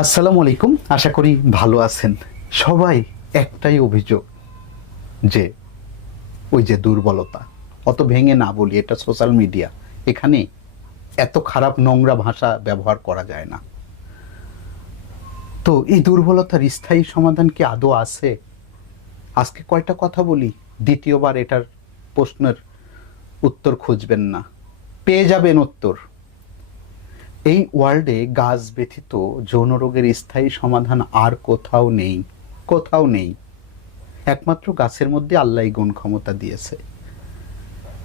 আসসালামু আলাইকুম। আশা করি ভালো আছেন। সবাই একটাই অভিযোগ যে ওই যে দুর্বলতা, অত ভেঙে না বলি, এটা সোশ্যাল মিডিয়া এখানে এত খারাপ নোংরা ভাষা ব্যবহার করা যায় না। তো এই দুর্বলতার স্থায়ী সমাধান কি আদৌ আছে? আজকে কয়টা কথা বলি? দ্বিতীয়বার এটার প্রশ্নের উত্তর খুঁজবেন না। পেয়ে যাবেন উত্তর। এই ওয়ার্ল্ডে গাছ ব্যতীত যৌন রোগের স্থায়ী সমাধান আর কোথাও নেই কোথাও নেই। একমাত্র গাছের মধ্যে আল্লাহ গুণ ক্ষমতা দিয়েছে।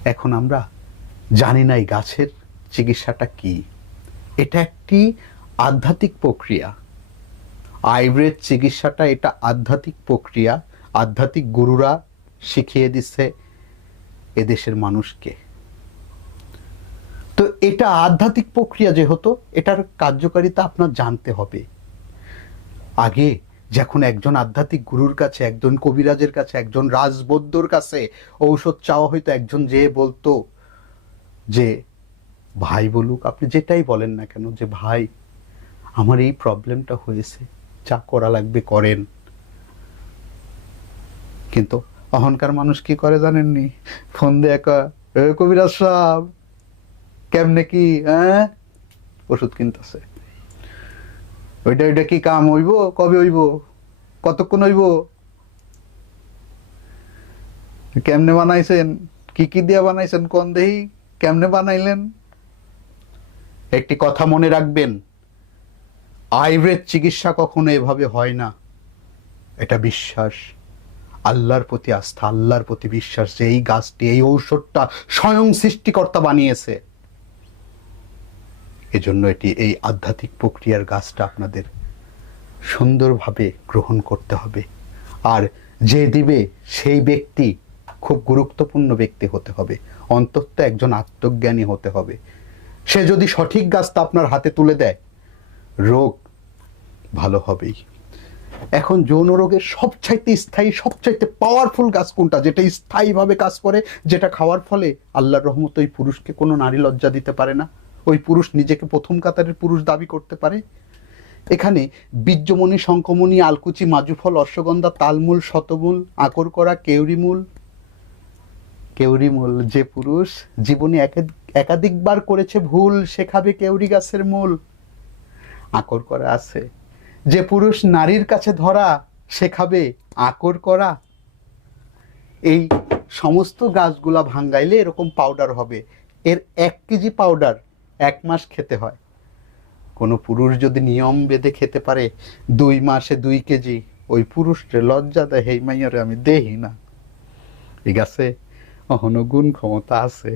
এখন আমরা জানি না এই গাছের চিকিৎসাটা কি। এটা একটি আধ্যাত্মিক প্রক্রিয়া। আয়ুর্বেদ চিকিৎসাটা এটা আধ্যাত্মিক প্রক্রিয়া। আধ্যাত্মিক গুরুরা শিখিয়ে দিচ্ছে এদেশের মানুষকে। এটা আধ্যাত্মিক প্রক্রিয়া যেহেতু এটার কার্যকারিতা আপনার জানতে হবে। আগে যখন একজন আধ্যাত্মিক গুরুর কাছে, একজন কবিরাজের কাছে, একজন রাজবৈদ্যর কাছে ঔষধ চাওয়া হয়তো একজন যে বলতো যে, ভাই বলুক, আপনি যেটাই বলেন না কেন যে, ভাই, আমার এই প্রবলেমটা হয়েছে, যা করা লাগবে করেন। কিন্তু অহংকার মানুষ কি করে জানেননি? ফোন দিয়ে একা "এ কবিরাজ সাহেব কেমনে কি হ্যাঁ? ওষুধ কিনতেছে। ওইটা ওইটা কি কাম হইব? কবে হইব? কতক্ষণ হইব? কেমনে বানাইছেন? কি কি দিয়া বানাইছেন কোন দেহি? কেমনে বানাইলেন? একটি কথা মনে রাখবেন আয়ুর্বেদ চিকিৎসা কখনো এভাবে হয় না। এটা বিশ্বাস। আল্লাহর প্রতি আস্থা, আল্লাহর প্রতি বিশ্বাস যে এই গাছটি, এই ঔষধটা স্বয়ং সৃষ্টিকর্তা বানিয়েছে। এজন্য এটি এই আধ্যাত্মিক প্রক্রিয়ার গাছটা আপনাদের সুন্দরভাবে গ্রহণ করতে হবে। আর যে দিবে, সেই ব্যক্তি খুব গুরুত্বপূর্ণ ব্যক্তি হতে হবে। অন্তত একজন আত্মজ্ঞানী হতে হবে। সে যদি সঠিক গাছটা আপনার হাতে তুলে দেয়, রোগ ভালো হবেই। এখন যৌন রোগের সবচাইতে স্থায়ী, সবচাইতে পাওয়ারফুল গাছ কোনটা? যেটা স্থায়ীভাবে কাজ করে, যেটা খাওয়ার ফলে আল্লাহর রহমত ওই পুরুষকে কোনো নারী লজ্জা দিতে পারে না। ওই পুরুষ নিজেকে প্রথম কাতারের পুরুষ দাবি করতে পারে। এখানে বীর্যমণি শঙ্কমণি আলকুচি, মাজুফল, অশ্বগন্ধা, তালমূল, শতমূল, আকর করা, কেউরিমূল কেউরিমূল, যে পুরুষ জীবনে একাধিক- একাধিকবার করেছে ভুল, শেখাবে কেউরি গাছের মূল, আকর করা আছে। যে পুরুষ নারীর কাছে ধরা, শেখাবে আকর করা, এই সমস্ত গাছগুলা ভাঙ্গাইলে এরকম পাউডার হবে। এর এক কেজি পাউডার এক মাস খেতে হয়। কোনো পুরুষ যদি নিয়ম বেঁধে খেতে পারে, দুই মাসে দুই কেজি, ওই পুরুষরে লজ্জা দেয় হেই মাইয়ারে আমি দেহি না। ঠিক আছে? অহনগুণ ক্ষমতা আছে।